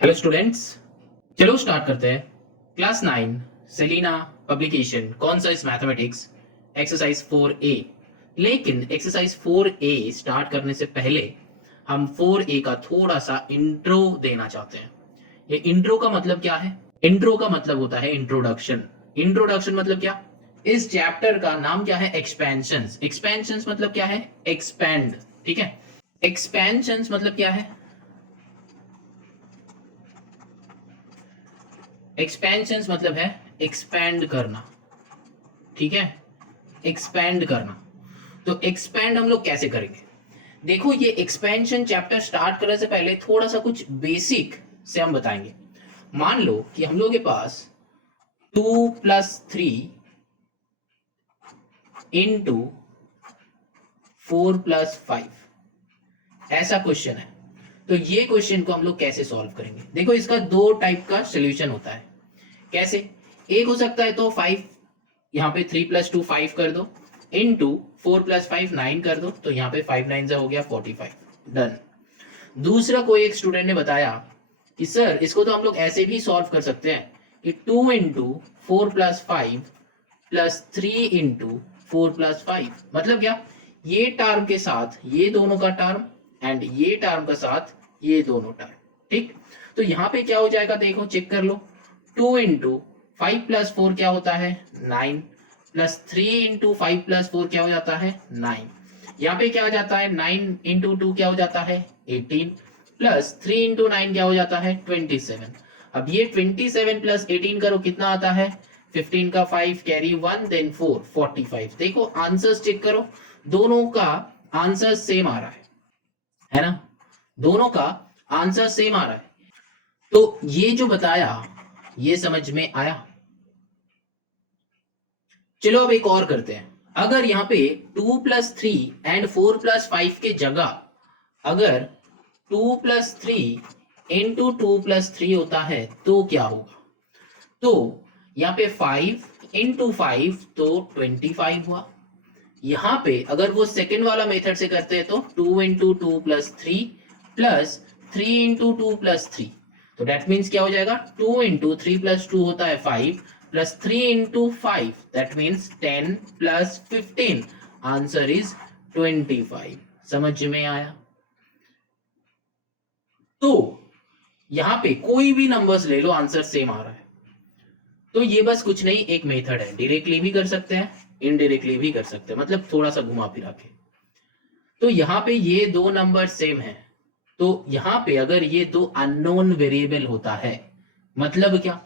Hello students, चलो start करते हैं। Class 9 Selina publication कॉन्सर्स mathematics exercise 4A। लेकिन एक्सरसाइज 4A स्टार्ट करने से पहले हम 4A का थोड़ा सा इंट्रो देना चाहते हैं। ये इंट्रो का मतलब क्या है? इंट्रो का मतलब होता है इंट्रोडक्शन। इंट्रोडक्शन मतलब क्या? इस चैप्टर का नाम क्या है? एक्सपेंशंस। एक्सपेंशंस मतलब क्या है? एक्सपैंड। ठीक है, एक्सपेंशंस मतलब क्या है? एक्सपेंशंस मतलब है एक्सपैंड करना। ठीक है, एक्सपैंड करना। तो एक्सपैंड हम लोग कैसे करेंगे? देखो, ये एक्सपेंशन चैप्टर स्टार्ट करने से पहले थोड़ा सा कुछ बेसिक से हम बताएंगे। मान लो कि हम लोग के पास 2 + 3 इंटू 4 + 5 ऐसा क्वेश्चन है। तो ये क्वेश्चन को हम लोग कैसे सॉल्व करेंगे? देखो, इसका दो टाइप का सोल्यूशन होता है। कैसे? एक हो सकता है तो 5, यहाँ पे 3 + 2 5 कर दो, इंटू 4 + 5 9 कर दो, तो यहाँ पे 5 9 हो गया 45। डन। दूसरा कोई एक स्टूडेंट ने बताया कि सर इसको तो हम लोग ऐसे भी सॉल्व कर सकते हैं कि 2 × 4 + 5 + 3 × 4 + 5। मतलब क्या? ये टर्म के साथ ये दोनों का टर्म एंड ये टर्म के साथ ये दोनों टर्म। ठीक, तो यहाँ पे क्या हो जाएगा? देखो, चेक कर लो। 2 × 5 + 4 क्या होता है? 9 + 3 × 5 + 4 क्या हो जाता है? 9। यहाँ पे क्या हो जाता है? 9 × 2 क्या हो जाता है? 18 + 3 × 9 क्या हो जाता है? 27। अब ये 27 + 18 करो, कितना आता है? 15 का 5 कैरी 1 देन 4 45। देखो, आंसर्स चेक करो, दोनों का आंसर सेम आ रहा है ना? दोनों का आंसर सेम आ रहा है। तो ये जो बताया, ये समझ में आया? चलो अब एक और करते हैं। अगर यहाँ पे 2 + 3 एंड 4 + 5 के जगह अगर 2 + 3 इंटू 2 + 3 होता है तो क्या होगा? तो यहाँ पे 5 × 5 तो 25 हुआ। यहाँ पे अगर वो सेकेंड वाला मेथड से करते हैं तो 2 × 2 + 3 प्लस 3 × 2 + 3, तो दैट मीन्स क्या हो जाएगा? 2 × 3 + 2 होता है 5 plus 3 × 5, that means 10 + 15। Answer is 25। समझ में आया? तो यहां पे कोई भी नंबर्स ले लो, आंसर सेम आ रहा है। तो ये बस कुछ नहीं, एक मेथड है। डायरेक्टली भी कर सकते हैं, इनडायरेक्टली भी कर सकते हैं, मतलब थोड़ा सा घुमा फिरा के। तो यहाँ पे ये दो नंबर सेम है, तो यहाँ पे अगर ये दो अननोन वेरिएबल होता है, मतलब क्या?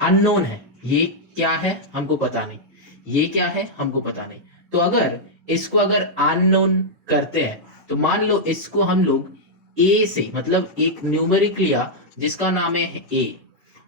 अननोन है, ये क्या है हमको पता नहीं, ये क्या है हमको पता नहीं। तो अगर इसको अगर अननोन करते हैं तो मान लो इसको हम लोग ए से, मतलब एक न्यूमेरिक लिया जिसका नाम है ए,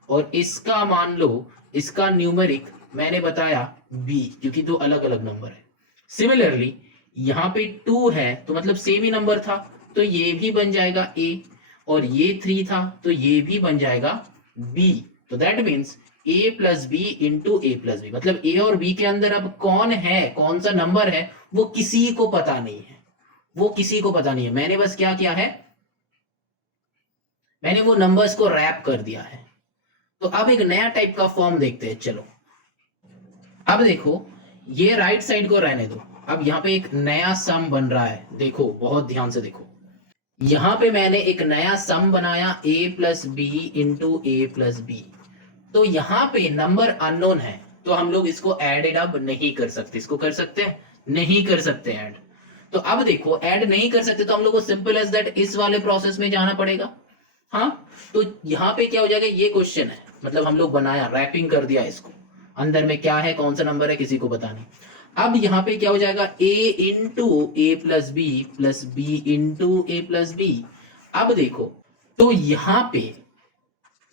और इसका मान लो इसका न्यूमेरिक मैंने बताया बी, क्योंकि दो अलग अलग नंबर है। सिमिलरली यहाँ पे 2 है तो मतलब सेम ही नंबर था, तो ये भी बन जाएगा ए, और ये 3 था तो ये भी बन जाएगा बी। तो that means a + b × a + b, मतलब a और b के अंदर अब कौन है, कौन सा नंबर है, वो किसी को पता नहीं है। वो किसी को पता नहीं है। मैंने बस क्या किया है, मैंने वो नंबर्स को रैप कर दिया है। तो अब एक नया टाइप का फॉर्म देखते हैं। चलो अब देखो, ये राइट साइड को रहने दो। अब यहाँ पे एक नया सम बन रहा है, देखो बहुत ध्यान से देखो। यहाँ पे मैंने एक नया सम बनाया a + b × a + b। तो यहाँ पे नंबर अननोन है, तो हम लोग इसको एडेड अब नहीं कर सकते। इसको कर सकते हैं? नहीं कर सकते ऐड। तो अब देखो, ऐड नहीं कर सकते तो हम लोग को सिंपल एज दैट इस वाले प्रोसेस में जाना पड़ेगा। हाँ, तो यहाँ पे क्या हो जाएगा, ये क्वेश्चन है, मतलब हम लोग बनाया, रैपिंग कर दिया इसको, अंदर में क्या है, कौन सा नंबर है, किसी को पता नहीं। अब यहाँ पे क्या हो जाएगा, a into A plus B into A plus B. अब देखो, तो यहाँ पे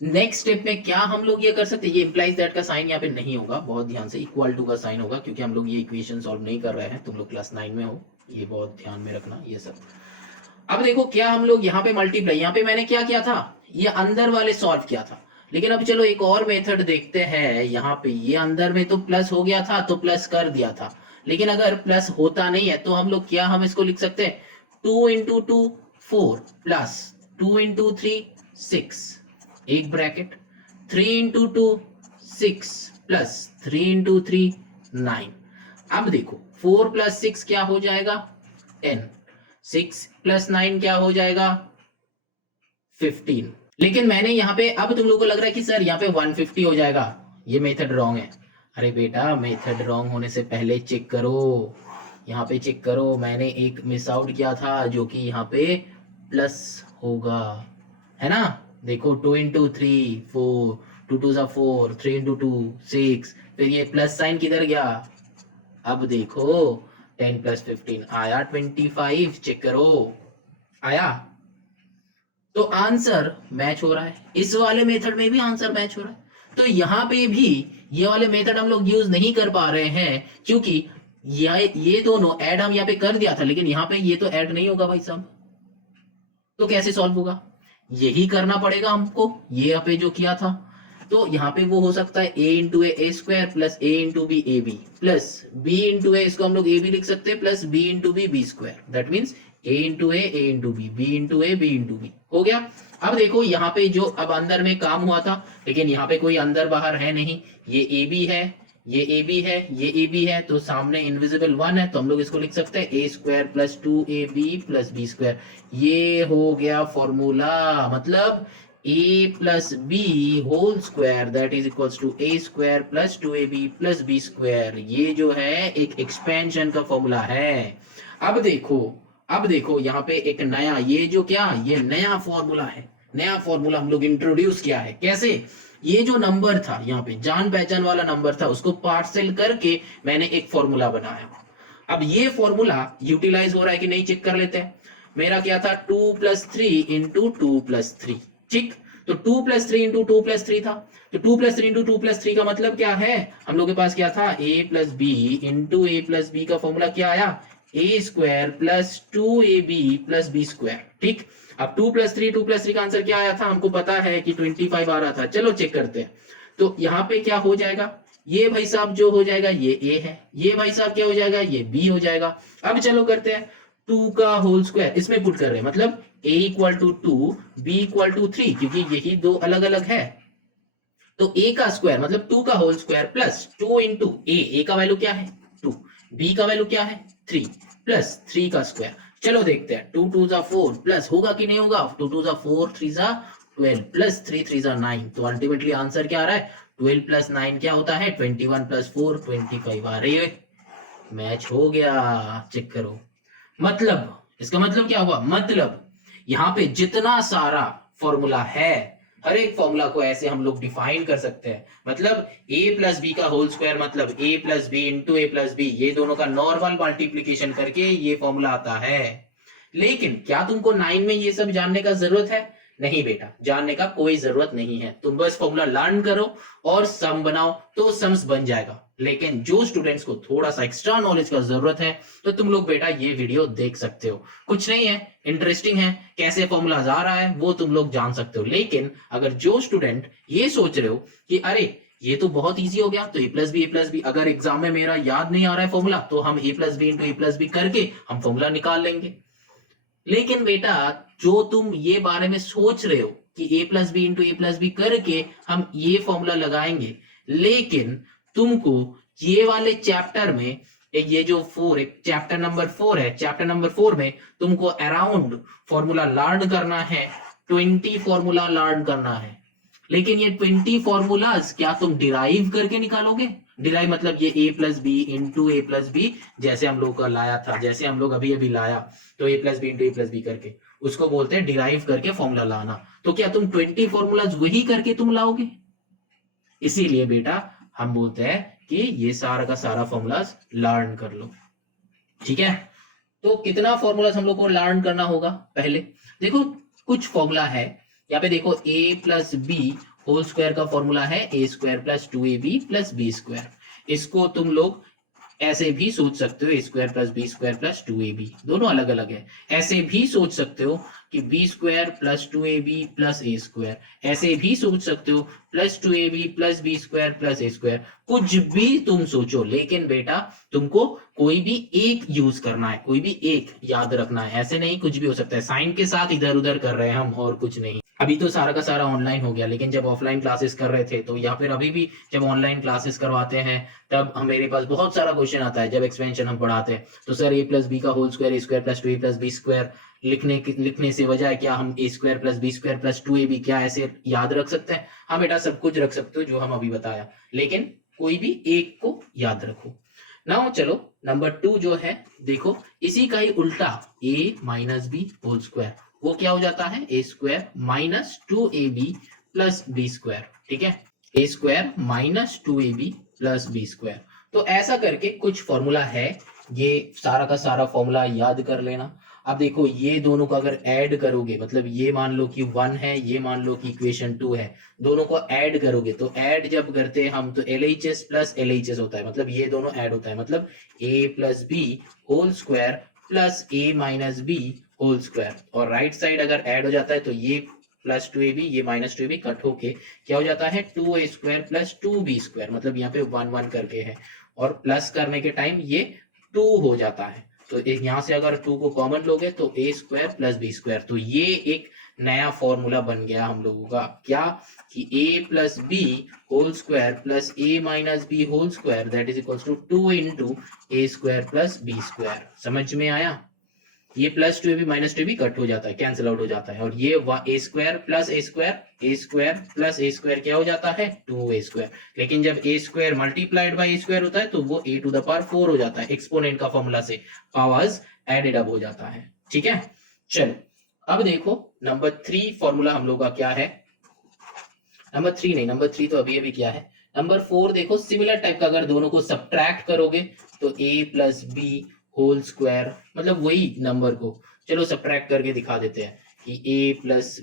नेक्स्ट स्टेप में क्या हम लोग ये कर सकते हैं, ये इंप्लाइज दैट का साइन यहाँ पे नहीं होगा, बहुत ध्यान से, इक्वल टू का साइन होगा, क्योंकि हम लोग ये इक्वेशन सॉल्व नहीं कर रहे हैं, तुम लोग क्लास 9 में हो, ये बहुत ध्यान में रखना ये सब। अब देखो क्या हम लोग यहाँ पे मल्टीप्लाई, यहाँ पे मैंने क्या किया था, ये अंदर वाले सॉल्व किया था, लेकिन अब चलो एक और मेथड देखते हैं। यहाँ पे ये अंदर में तो प्लस हो गया था तो प्लस कर दिया था, लेकिन अगर प्लस होता नहीं है तो हम लोग क्या, हम इसको लिख सकते हैं 2 इंटू 2 4 प्लस 2 इंटू 3 6, एक ब्रैकेट, 3 इंटू 2 6 प्लस 3 इंटू 3 9। अब देखो 4 प्लस 6 क्या हो जाएगा 10, 6 प्लस 9 क्या हो जाएगा 15। लेकिन मैंने यहाँ पे, अब तुम लोगों को लग रहा है कि सर यहाँ पे 150 हो जाएगा, ये मेथड रॉन्ग है। अरे बेटा मेथड रॉन्ग होने से पहले चेक करो, यहाँ पे चेक करो, मैंने एक मिस आउट किया था जो कि यहाँ पे प्लस होगा, है ना। देखो 2 इंटू 3 4, 2 2 4, 3 इंटू 2 6, फिर ये प्लस साइन किधर गया, अब देखो 10 प्लस 15 आया 25, चेक करो आया। तो आंसर मैच हो रहा है, इस वाले मेथड में भी आंसर मैच हो रहा है। तो यहाँ पे भी ये वाले मेथड हम लोग यूज नहीं कर पा रहे हैं, क्योंकि ये दोनों ऐड हम यहाँ पे कर दिया था, लेकिन यहाँ पे ये तो ऐड नहीं होगा भाई साहब, तो कैसे सॉल्व होगा, यही करना पड़ेगा हमको, ये यहाँ पे जो किया था। तो यहाँ पे वो हो सकता है a into A square plus a into B A B plus b into A, इसको हम लोग a भी लिख सकते हैं, plus b into B square, that means a into A into B into A B into B, हो गया। अब देखो यहाँ पे जो अब अंदर में काम हुआ था, लेकिन यहाँ पे कोई अंदर बाहर है नहीं, ये ए बी है, ये ए बी है, ये ए बी है, तो सामने इनविजिबल 1 है, तो हम लोग इसको लिख सकते हैं A square plus 2ab plus B square. ये हो गया फॉर्मूला, मतलब a plus B whole square that is equals to A square plus 2ab plus B square, ये जो है एक एक्सपेंशन का फॉर्मूला है। अब देखो यहाँ पे एक नया, ये जो क्या, ये नया फॉर्मूला है, नया फॉर्मूला हम लोग इंट्रोड्यूस किया है। कैसे, ये जो नंबर था यहाँ पे जान पहचान वाला नंबर था, उसको पार्सल करके मैंने एक फॉर्मूला बनाया। अब ये फॉर्मूला यूटिलाइज हो रहा है कि नहीं, चेक कर लेते हैं। मेरा क्या था 2 प्लस 3 इंटू 2 प्लस 3, ठीक, तो 2 प्लस 3 इंटू 2 प्लस 3 था, तो 2 प्लस 3 इंटू 2 प्लस 3 का मतलब क्या है, हम लोग के पास क्या था a plus B into A plus B का फॉर्मूला क्या आया, A square plus 2ab plus B square, ठीक। अब 2 प्लस 3 का आंसर क्या आया था, हमको पता है कि 25 आ रहा था, चलो चेक करते हैं। तो यहाँ पे क्या हो जाएगा, ये भाई साहब जो हो जाएगा ये a है, ये भाई साहब क्या हो जाएगा, ये b हो जाएगा। अब चलो करते हैं 2 का होल स्क्वायर, इसमें पुट कर रहे हैं, मतलब a equal to 2 b equal to 3, क्योंकि यही दो अलग अलग है, तो a का स्क्वायर मतलब 2 का whole square plus 2 into a का वैल्यू क्या है 2, b का वैल्यू क्या है 3, प्लस 3 का स्क्वायर। चलो देखते हैं 2 2 4 प्लस होगा कि नहीं होगा, 2 2 4 3 12 प्लस 3 3 9, तो अल्टीमेटली आंसर क्या आ रहा है 12 प्लस 9 क्या होता है 21 प्लस 4 25 आ रही है, मैच हो गया, चेक करो। मतलब इसका मतलब क्या हुआ, मतलब यहाँ पे जितना सारा फॉर्मूला है, हर एक फॉर्मूला को ऐसे हम लोग डिफाइन कर सकते हैं, मतलब a प्लस बी का होल स्क्वायर मतलब a plus B into A plus B, ये दोनों का नॉर्मल मल्टीप्लीकेशन करके ये फॉर्मूला आता है। लेकिन क्या तुमको 9 में ये सब जानने का जरूरत है, नहीं बेटा, जानने का कोई जरूरत नहीं है, तुम बस फॉर्मूला लर्न करो और सम बनाओ तो सम्स बन जाएगा। लेकिन जो स्टूडेंट्स को थोड़ा सा एक्स्ट्रा नॉलेज का जरूरत है, तो तुम लोग बेटा ये वीडियो देख सकते हो, कुछ नहीं है, इंटरेस्टिंग है, कैसे फॉर्मूलाज आ रहा है वो तुम लोग जान सकते हो। लेकिन अगर जो स्टूडेंट ये सोच रहे हो कि अरे ये तो बहुत इजी हो गया, तो ए प्लस बी, अगर एग्जाम में मेरा याद नहीं आ रहा है फॉर्मूला, तो हम ए plus B into A plus B करके हम फॉर्मूला निकाल लेंगे। लेकिन बेटा जो तुम ये बारे में सोच रहे हो कि ए plus B into A plus B करके हम ये फॉर्मूला लगाएंगे, लेकिन तुमको ये वाले चैप्टर में ये जो एक चैप्टर नंबर 4 है, चैप्टर नंबर 4 में तुमको अराउंड फॉर्मूला लर्न करना है, 20 फॉर्मूला लर्न करना है। लेकिन ये 20 फॉर्मूलाज क्या तुम डिराइव करके निकालोगे, डिराइव मतलब ये a plus B into A plus B, जैसे हम लोग का लाया था, जैसे हम लोग अभी अभी लाया, तो a plus B into A plus B करके उसको बोलते हैं डिराइव करके फॉर्मूला लाना। तो क्या तुम 20 फॉर्मूलाज वही करके तुम लाओगे, इसीलिए बेटा हम बोलते हैं कि ये सारा का सारा फॉर्मूलाज लर्न कर लो। ठीक है, तो कितना फॉर्मूलाज हम लोग को लर्न करना होगा? पहले देखो कुछ फॉर्मूला है, यहाँ पे देखो a plus B whole square का फॉर्मूला है A square plus 2ab plus B square. इसको तुम लोग ऐसे भी सोच सकते हो, A square plus B square plus 2ab, दोनों अलग अलग है। ऐसे भी सोच सकते हो कि B square plus 2ab plus A square, ऐसे भी सोच सकते हो plus 2ab plus B square plus A square, कुछ भी तुम सोचो, लेकिन बेटा तुमको कोई भी एक यूज करना है, कोई भी एक याद रखना है, ऐसे नहीं कुछ भी हो सकता है। साइन के साथ इधर उधर कर रहे हैं हम, और कुछ नहीं। अभी तो सारा का सारा ऑनलाइन हो गया, लेकिन जब ऑफलाइन क्लासेस कर रहे थे तो, या फिर अभी भी जब ऑनलाइन क्लासेस करवाते हैं, तब मेरे पास बहुत सारा क्वेश्चन आता है। जब एक्सपेंशन हम पढ़ाते हैं तो सर ए प्लस बी का whole square A square plus 2a plus B square लिखने से वजह क्या हम A square plus B square plus 2ab क्या ऐसे याद रख सकते हैं? हाँ बेटा, सब कुछ रख सकते हो जो हम अभी बताया, लेकिन कोई भी एक को याद रखो। नाउ चलो नंबर 2 जो है, देखो इसी का ही उल्टा a minus B whole square, वो क्या हो जाता है? A square minus 2ab plus B square. ठीक है, A square minus 2ab plus B square. तो ऐसा करके कुछ फॉर्मूला है, ये सारा का सारा फॉर्मूला याद कर लेना। अब देखो ये दोनों को अगर ऐड करोगे, मतलब ये मान लो कि 1 है, ये मान लो कि इक्वेशन 2 है, दोनों को ऐड करोगे तो ऐड जब करते हैं हम तो LHS प्लस LHS होता है, मतलब ये दोनों ऐड होता है, मतलब a plus B whole square plus a minus B whole square. और राइट साइड अगर ऐड हो जाता है तो ये प्लस 2ab ये माइनस 2ab कट होके क्या हो जाता है? 2a square plus 2b square, मतलब यहाँ पे 1 1 करके है, और प्लस करने के टाइम ये 2 हो जाता है। तो यहाँ से अगर 2 को कॉमन लोगे तो a square plus B square. तो ये एक नया फॉर्मूला बन गया हम लोगों का, क्या कि a plus B whole square plus a minus B whole square that is equals to 2 into A square plus B square. समझ में आया? ये plus 2ab minus 2ab cut हो जाता है, कैंसिल आउट हो जाता है, और ये a square plus a square plus a square क्या हो जाता है? 2a square. लेकिन जब a square multiplied by a square होता है तो वो a टू द पावर 4 हो जाता है, एक्सपोनेंट का फॉर्मूला से पावर्स एडेड अप हो जाता है। ठीक है, चलो अब देखो नंबर 3 फॉर्मूला हम लोग का क्या है? नंबर 3 नहीं, नंबर 3 तो अभी अभी क्या है? नंबर 4 देखो, सिमिलर टाइप का अगर दोनों को सब्ट्रैक्ट करोगे तो a plus B whole square, मतलब वही नंबर को चलो सब्ट्रैक्ट करके दिखा देते हैं कि a plus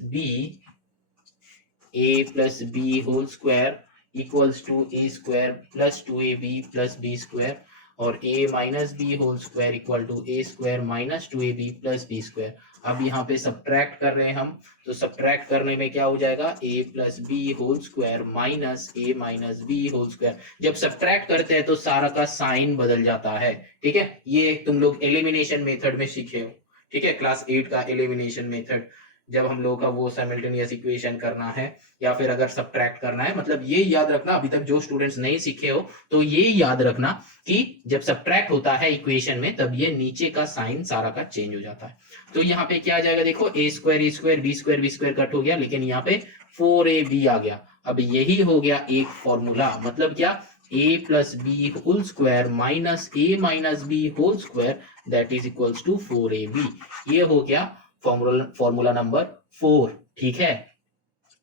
B whole square equals to a square plus 2ab plus B square, और a minus B whole square equal to a square minus 2ab plus B square. अब यहाँ पे सब्ट्रैक्ट कर रहे हैं हम, तो सब्ट्रैक्ट करने में क्या हो जाएगा? a plus B whole square minus a minus B whole square. जब सब्ट्रैक्ट करते हैं तो सारा का साइन बदल जाता है। ठीक है, ये तुम लोग एलिमिनेशन मेथड में सीखे हो। ठीक है, क्लास 8 का एलिमिनेशन मेथड, जब हम लोग का वो साइमल्टेनियस इक्वेशन करना है या फिर अगर सब्ट्रैक्ट करना है, मतलब ये याद रखना, अभी तक जो स्टूडेंट्स नहीं सीखे हो तो ये याद रखना कि जब सब्ट्रैक्ट होता है इक्वेशन में तब ये नीचे का साइन सारा का चेंज हो जाता है। तो यहाँ पे क्या आ जाएगा? देखो a square B square cut हो गया, लेकिन यहाँ पे 4ab आ गया। अब यही हो गया एक फॉर्मूला, मतलब क्या? a plus B whole square minus a minus B whole square that is equals to 4ab। ये हो गया फॉर्मूला नंबर 4। ठीक है,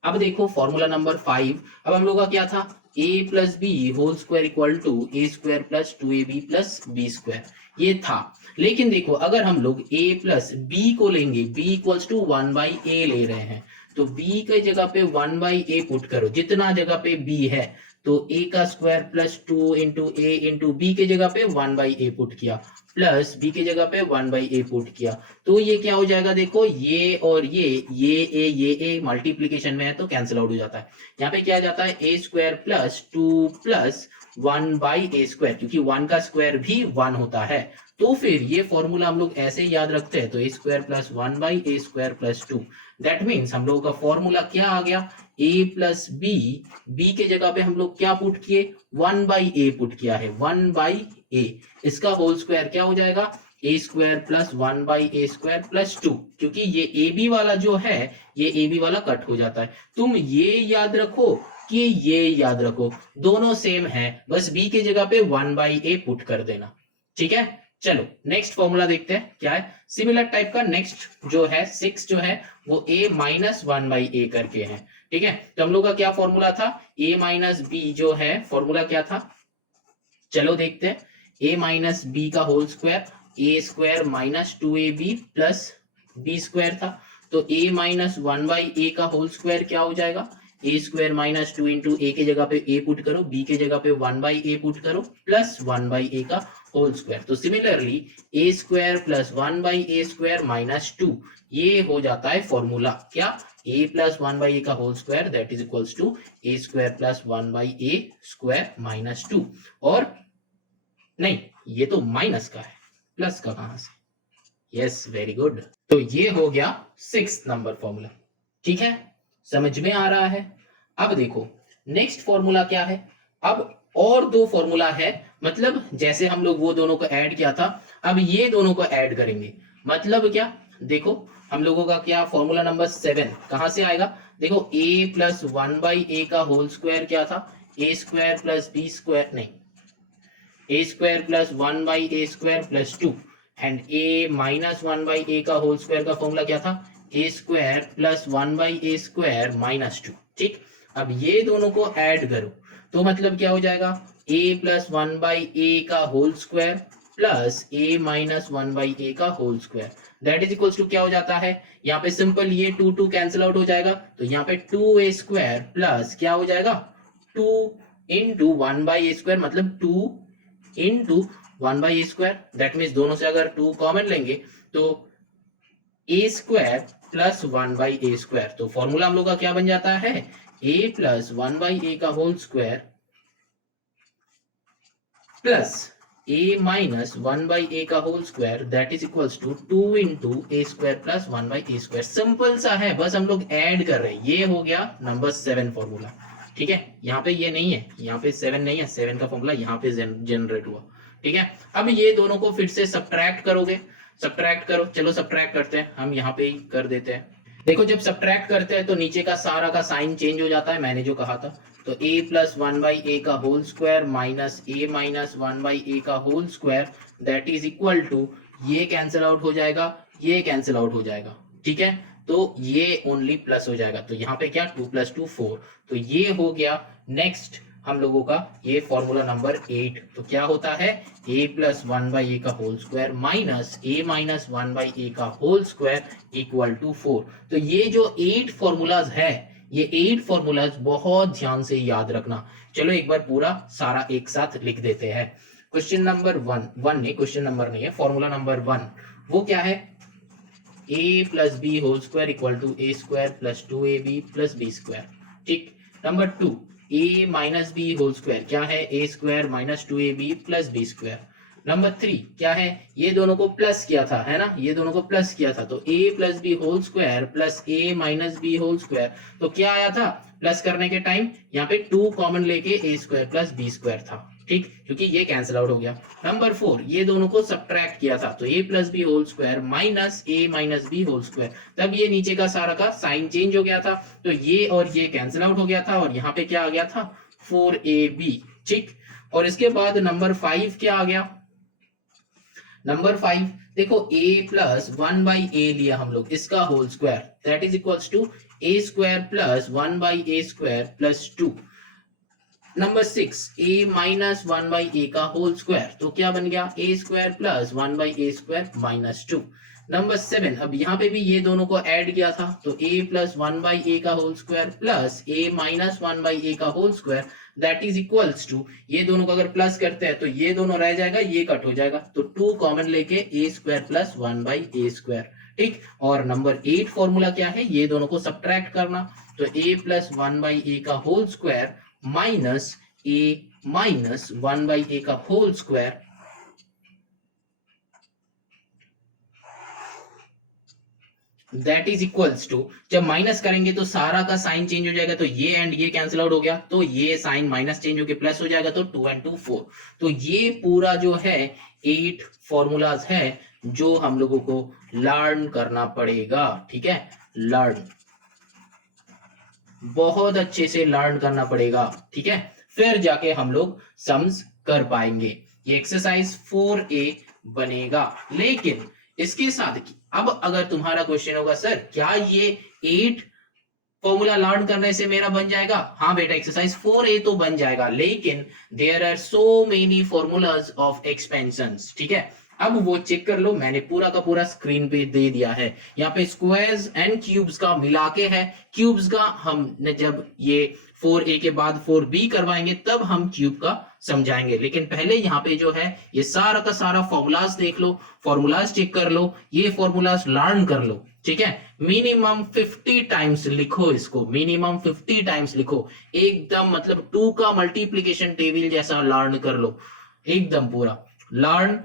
अब देखो फॉर्मूला नंबर 5। अब हम लोग का क्या था? a plus B whole square equal to A square plus 2ab plus B square, ये था। लेकिन देखो अगर हम लोग a प्लस बी को लेंगे, b इक्वल्स टू 1 बाई ए ले रहे हैं, तो b के जगह पे 1 बाई ए पुट करो, जितना जगह पे b है, तो a का square plus 2 into A into B के जगह पे 1 बाई ए पुट किया, प्लस बी के जगह पे 1 बाई ए पुट किया, तो ये क्या हो जाएगा? देखो ये और ये ए मल्टीप्लीकेशन में है तो कैंसिल आउट हो जाता है। यहाँ पे क्या जाता है? A square plus 2 plus 1 by A square, क्योंकि 1 का स्क्वायर भी 1 होता है। तो फिर ये फॉर्मूला हम लोग ऐसे याद रखते हैं, तो A square plus 1 by A square plus 2, that means हम लोगों का फॉर्मूला क्या आ गया? a प्लस बी के जगह पे हम लोग क्या पुट किए? 1 बाई ए पुट किया है, 1 बाई ए, इसका होल स्क्वायर क्या हो जाएगा? A square plus 1 by A square plus 2, क्योंकि ये ए बी वाला जो है, ये ए बी वाला कट हो जाता है। तुम ये याद रखो कि ये याद रखो, दोनों सेम है, बस बी के जगह पे 1 बाई ए पुट कर देना। ठीक है, चलो नेक्स्ट फॉर्मूला देखते हैं क्या है। सिमिलर टाइप का नेक्स्ट जो है 6 जो है वो a माइनस 1 बाई ए करके है। ठीक है, तो हम लोग का क्या फॉर्मूला था? a माइनस बी जो है फॉर्मूला क्या था? चलो देखते हैं, a माइनस बी का whole square, A square minus 2ab plus B square था, तो a माइनस 1/a का होल स्क्वायर क्या हो जाएगा, ए स्क्वायर माइनस 2 इंटू ए के जगह पे a पुट करो, b के जगह पे 1/a पुट करो, प्लस 1/a का होल स्क्वायर। तो similarly a square plus 1/a square minus 2, ये हो जाता है फॉर्मूला क्या, a प्लस 1/a का whole square that is equals to a square plus 1/a square minus 2। और नहीं, ये तो माइनस का है, प्लस का कहां से, यस वेरी गुड। तो ये हो गया 6th नंबर फॉर्मूला। ठीक है, समझ में आ रहा है। अब देखो नेक्स्ट फॉर्मूला क्या है, अब और दो फॉर्मूला है, मतलब जैसे हम लोग वो दोनों को ऐड किया था, अब ये दोनों को ऐड करेंगे। मतलब क्या, देखो हम लोगों का क्या फॉर्मूला नंबर 7 कहां से आएगा, देखो a प्लस 1/a का होल स्क्वायर क्या था, a square plus b square, नहीं, a square plus 1/a square plus 2, and a minus 1/a का होल स्क्वायर का फॉर्मूला क्या था, a square plus 1/a square minus 2। ठीक, अब ये दोनों को ऐड करो तो मतलब क्या हो जाएगा, a प्लस 1/a का whole square plus a minus 1/a का whole square that is equals to क्या हो जाता है, यहाँ पे सिंपल ये 2 कैंसिल आउट हो जाएगा, तो यहाँ पे 2a स्क्वायर प्लस क्या हो जाएगा 2 इंटू 1/a स्क्वायर, मतलब 2 into 1/a square, that means दोनों से अगर 2 कॉमन लेंगे तो a square plus 1/a square. तो फॉर्मूला हम लोग का क्या बन जाता है, a प्लस 1/a का whole square plus a minus 1/a का whole square that is equals to 2 into a square plus 1/a square. Simple सा है, बस हम लोग ऐड कर रहे हैं। ये हो गया नंबर 7 फॉर्मूला। ठीक है, यहाँ पे ये नहीं है, यहाँ पे 7 नहीं है, 7 का फॉर्मूला यहाँ पे जनरेट हुआ। ठीक है, अब ये दोनों को फिर से सब्ट्रैक्ट करोगे, सब्ट्रैक्ट करो, चलो सब्ट्रैक्ट करते हैं, हम यहाँ पे ही कर देते हैं। देखो जब सब्ट्रैक्ट करते हैं तो नीचे का सारा का साइन चेंज हो जाता है, मैंने जो कहा था, तो a प्लस 1/a का whole square minus a minus 1/a का whole square that is equal to, ये कैंसिल आउट हो जाएगा, ये कैंसिल आउट हो जाएगा। ठीक है, तो ये ओनली प्लस हो जाएगा, तो यहाँ पे क्या 2 + 2 4, तो ये हो गया नेक्स्ट हम लोगों का ये फॉर्मूला नंबर 8। तो क्या होता है, a प्लस 1/a का whole square minus a minus 1/a का होल स्क्वायर इक्वल टू 4। तो ये जो 8 फॉर्मूलाज है, ये 8 फॉर्मूलाज बहुत ध्यान से याद रखना। चलो एक बार पूरा सारा एक साथ लिख देते हैं। क्वेश्चन नंबर 1 नहीं, क्वेश्चन नंबर नहीं है, फॉर्मूला नंबर 1 वो क्या है, a plus B whole square equal to a square plus 2ab plus b square. ठीक, number 2 a minus B whole square क्या है, a square minus 2ab plus b square. Number 3 क्या है, ये दोनों को प्लस किया था, है ना, ये दोनों को प्लस किया था, तो a plus B whole square plus a minus B whole square. तो क्या आया था, प्लस करने के टाइम यहाँ पे 2 कॉमन लेके a square plus b square था। ठीक, क्योंकि ये कैंसिल आउट हो गया। नंबर 4 ये दोनों को सब्ट्रैक्ट किया था, तो a plus B whole square minus a minus B whole square, तब ये नीचे का सारा का साइन चेंज हो गया था, तो ये और ये कैंसिल आउट हो गया था, और यहाँ पे क्या आ गया था 4ab। ठीक, और इसके बाद नंबर 5 क्या आ गया, नंबर 5 देखो a प्लस 1/a लिया हम लोग, इसका whole square that is equals to a square plus 1/a square plus 2। Number 6 a minus 1/a का होल स्क्वायर, तो क्या बन गया a square plus 1/a square minus 2। Number 7 अब यहाँ पे भी ये दोनों को ऐड किया था, तो a प्लस 1/a का whole square plus a minus 1/a का whole square that is equals to, ये दोनों को अगर प्लस करते हैं तो ये दोनों रह जाएगा, ये कट हो जाएगा, तो 2 कॉमन लेके a square plus 1/a square. ठीक, और नंबर 8 फॉर्मूला क्या है, ये दोनों को सब्ट्रैक्ट करना, तो a प्लस 1/a का whole square minus a minus 1/a का whole square that is equals to, जब माइनस करेंगे तो सारा का साइन चेंज हो जाएगा, तो ये एंड ये कैंसिल आउट हो गया, तो ये साइन माइनस चेंज होकर प्लस हो जाएगा, तो 2 and 2 4। तो ये पूरा जो है 8 फॉर्मूलाज है जो हम लोगों को लर्न करना पड़ेगा। ठीक है, लर्न बहुत अच्छे से लर्न करना पड़ेगा। ठीक है, फिर जाके हम लोग सम्स कर पाएंगे, ये एक्सरसाइज 4A बनेगा। लेकिन इसके साथ अब अगर तुम्हारा क्वेश्चन होगा सर क्या ये 8 फॉर्मूला लर्न करने से मेरा बन जाएगा? हाँ बेटा, एक्सरसाइज 4A तो बन जाएगा, लेकिन there are so many formulas of expansions, ठीक है। अब वो चेक कर लो, मैंने पूरा का पूरा स्क्रीन पे दे दिया है। यहाँ पे स्क्वायर्स एंड क्यूब्स का मिला के है। क्यूब्स का हम जब ये 4A के बाद 4B करवाएंगे तब हम क्यूब का समझाएंगे, लेकिन पहले यहाँ पे जो है ये सारा का सारा फॉर्मूलाज देख लो, फॉर्मूलाज चेक कर लो, ये फॉर्मूलाज लर्न कर लो, ठीक है। मिनिमम 50 टाइम्स लिखो इसको, मिनिमम 50 टाइम्स लिखो, एकदम मतलब 2 का मल्टीप्लीकेशन टेबल जैसा लर्न कर लो, एकदम पूरा लर्न।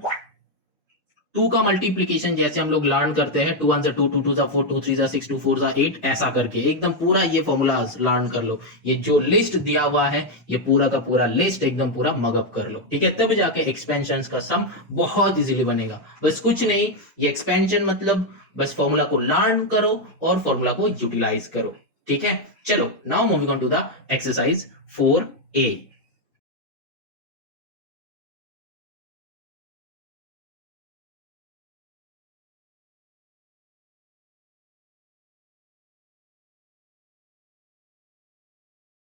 2 का मल्टीप्लीकेशन जैसे हम लोग लर्न करते हैं, 2 1 2, 2 2 4, 2 3 6, 2 4 8, ऐसा करके एकदम पूरा ये फॉर्मूलाज लर्न कर लो। ये जो लिस्ट दिया हुआ है ये पूरा का पूरा लिस्ट एकदम पूरा मगअप कर लो, ठीक है। तब जाके एक्सपेंशंस का सम बहुत इजीली बनेगा। बस कुछ नहीं, ये एक्सपेंशन मतलब बस फॉर्मूला को लर्न करो और फॉर्मूला को यूटिलाइज करो, ठीक है। चलो now moving on to the exercise 4A।